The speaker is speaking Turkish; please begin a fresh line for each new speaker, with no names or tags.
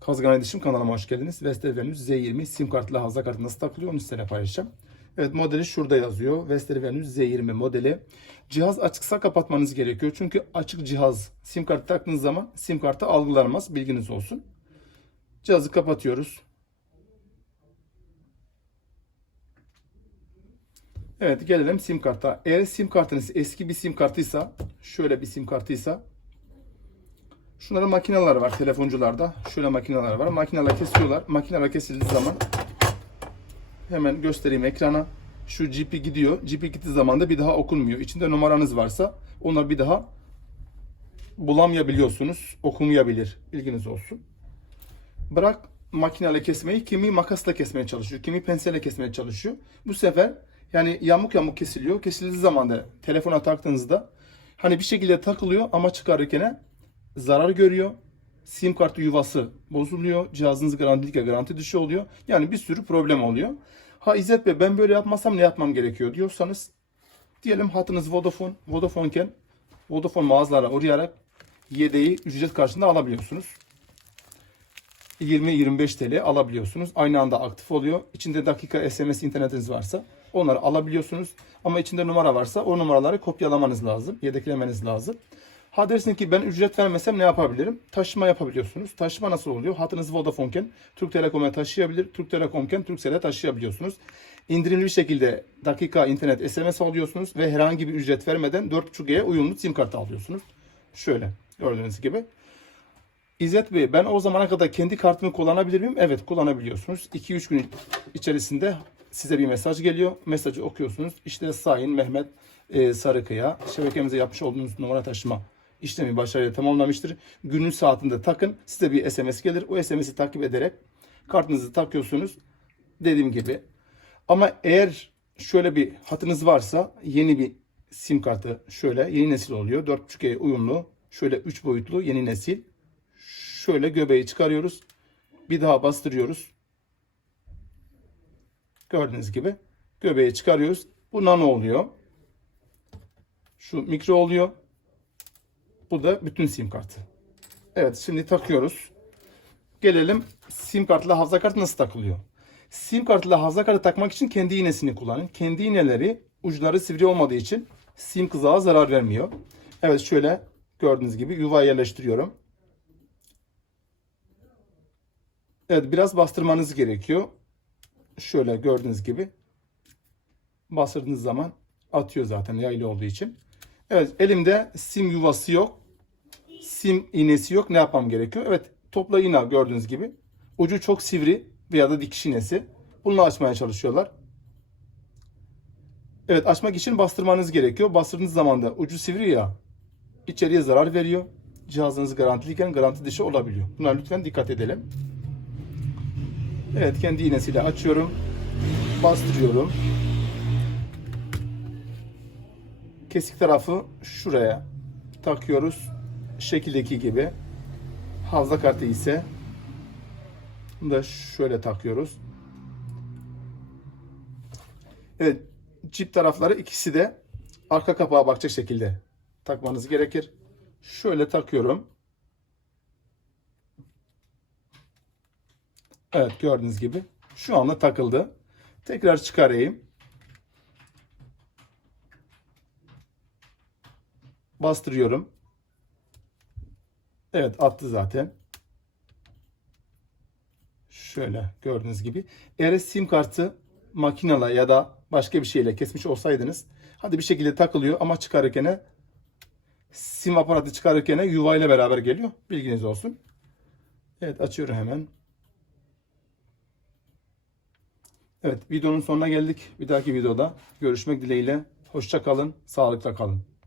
Kazgan Edişim kanalıma hoş geldiniz. Vestel Venus Z20 sim kartla hafıza kartı nasıl takılıyor onu sizinle paylaşacağım. Evet modeli şurada yazıyor. Vestel Venus Z20 modeli. Cihaz açıksa kapatmanız gerekiyor. Çünkü açık cihaz sim kartı taktığınız zaman sim kartı algılanmaz. Bilginiz olsun. Cihazı kapatıyoruz. Evet gelelim sim karta. Eğer sim kartınız eski bir sim kartıysa, şöyle bir sim kartıysa Şunların makineler var telefoncularda. Şöyle makineler var. Makineler kesiyorlar. Makineler kesildiği zaman hemen göstereyim ekrana. Şu GP gidiyor. GP gittiği zaman da bir daha okunmuyor. İçinde numaranız varsa onlar bir daha bulamayabiliyorsunuz. Okumayabilir. Bilginiz olsun. Bırak makineyle kesmeyi. Kimi makasla kesmeye çalışıyor. Kimi penselle kesmeye çalışıyor. Bu sefer yani yamuk yamuk kesiliyor. Kesildiği zaman da telefona taktığınızda hani bir şekilde takılıyor ama çıkarırken zarar görüyor. Sim kartı yuvası bozuluyor. Cihazınız garanti garanti dışı oluyor. Yani bir sürü problem oluyor. Ha İzzet Bey ben böyle yapmasam ne yapmam gerekiyor diyorsanız diyelim hatınız Vodafone. Vodafone'ken Vodafone mağazalara uğrayarak yedeği ücret karşılığında alabiliyorsunuz. 20-25 TL alabiliyorsunuz. Aynı anda aktif oluyor. İçinde dakika SMS internetiniz varsa onları alabiliyorsunuz. Ama içinde numara varsa o numaraları kopyalamanız lazım. Yedeklemeniz lazım. Ha dersin ki ben ücret vermesem ne yapabilirim? Taşıma yapabiliyorsunuz. Taşıma nasıl oluyor? Hatınız Vodafone'ken Türk Telekom'a taşıyabilir. Türk Telekom'ken Turkcell'e taşıyabiliyorsunuz. İndirimli bir şekilde dakika internet SMS alıyorsunuz ve herhangi bir ücret vermeden 4.5G'ye uyumlu sim kartı alıyorsunuz. Şöyle gördüğünüz gibi. İzzet Bey ben o zamana kadar kendi kartımı kullanabilir miyim? Evet kullanabiliyorsunuz. 2-3 gün içerisinde size bir mesaj geliyor. Mesajı okuyorsunuz. İşte Sayın Mehmet e, Sarıkaya şebekemize yapmış olduğunuz numara taşıma işlemi başarıyla tamamlamıştır. Günün saatinde takın. Size bir SMS gelir. O SMS'i takip ederek kartınızı takıyorsunuz. Dediğim gibi. Ama eğer şöyle bir hatınız varsa yeni bir sim kartı şöyle yeni nesil oluyor. 4.5G uyumlu. Şöyle 3 boyutlu yeni nesil. Şöyle göbeği çıkarıyoruz. Bir daha bastırıyoruz. Gördüğünüz gibi göbeği çıkarıyoruz. Bu nano oluyor. Şu mikro oluyor. Bu da bütün sim kartı. Evet şimdi takıyoruz. Gelelim sim kartla hafıza kartı nasıl takılıyor? Sim kartla hafıza kartı takmak için kendi iğnesini kullanın. Kendi iğneleri uçları sivri olmadığı için sim kızağa zarar vermiyor. Evet şöyle gördüğünüz gibi yuvaya yerleştiriyorum. Evet biraz bastırmanız gerekiyor. Şöyle gördüğünüz gibi bastırdığınız zaman atıyor zaten yaylı olduğu için. Evet elimde sim yuvası yok. Sim iğnesi yok. Ne yapmam gerekiyor? Evet topla iğne gördüğünüz gibi. Ucu çok sivri veya da dikiş iğnesi. Bununla açmaya çalışıyorlar. Evet açmak için bastırmanız gerekiyor. Bastırdığınız zaman da ucu sivri ya içeriye zarar veriyor. Cihazınız garantiliyken garanti dışı olabiliyor. Buna lütfen dikkat edelim. Evet kendi iğnesiyle açıyorum. Bastırıyorum. Kesik tarafı şuraya takıyoruz. Şekildeki gibi. Hafıza kartı ise bunu da şöyle takıyoruz. Evet, çip tarafları ikisi de arka kapağa bakacak şekilde takmanız gerekir. Şöyle takıyorum. Evet, gördüğünüz gibi şu anda takıldı. Tekrar çıkarayım. Bastırıyorum. Evet attı zaten. Şöyle gördüğünüz gibi. Eğer sim kartı makinala ya da başka bir şeyle kesmiş olsaydınız hadi bir şekilde takılıyor ama çıkarırken sim aparatı çıkarırken yuvayla beraber geliyor. Bilginiz olsun. Evet açıyorum hemen. Evet videonun sonuna geldik. Bir dahaki videoda görüşmek dileğiyle. Hoşça kalın, sağlıkla kalın.